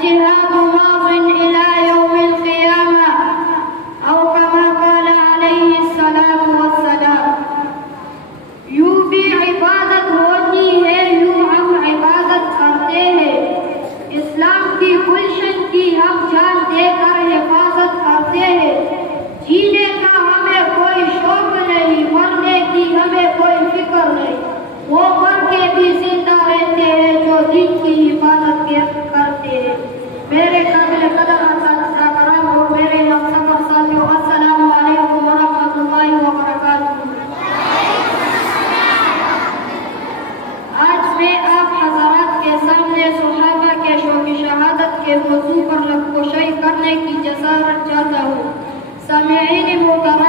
الجهاد ماض إلى يوم القيامة أو كما قال عليه الصلاة والسلام. یوں بھی عبادت ہوتی ہے، یوں ہم عبادت کرتے ہیں. اسلام کی گلشن کی ہم جان دے کر حفاظت کرتے ہیں. جینے کا ہمیں کوئی شوق نہیں، مرنے کی ہمیں کوئی فکر نہیں. وہ مر کے بھی زندہ رہتے ہیں جو دین کی حفاظت کرتے ہیں. میرے قابل قدر اساتذہ کرام اور میرے ہم سفر ساتھیوں، السلام علیکم ورحمۃ اللہ وبرکاتہ. آج میں آپ حضرات کے سامنے صحابہ کے شوق شہادت کے موضوع پر لفظ کشائی کرنے کی جسارت چاہتا ہوں. سامعین محترم،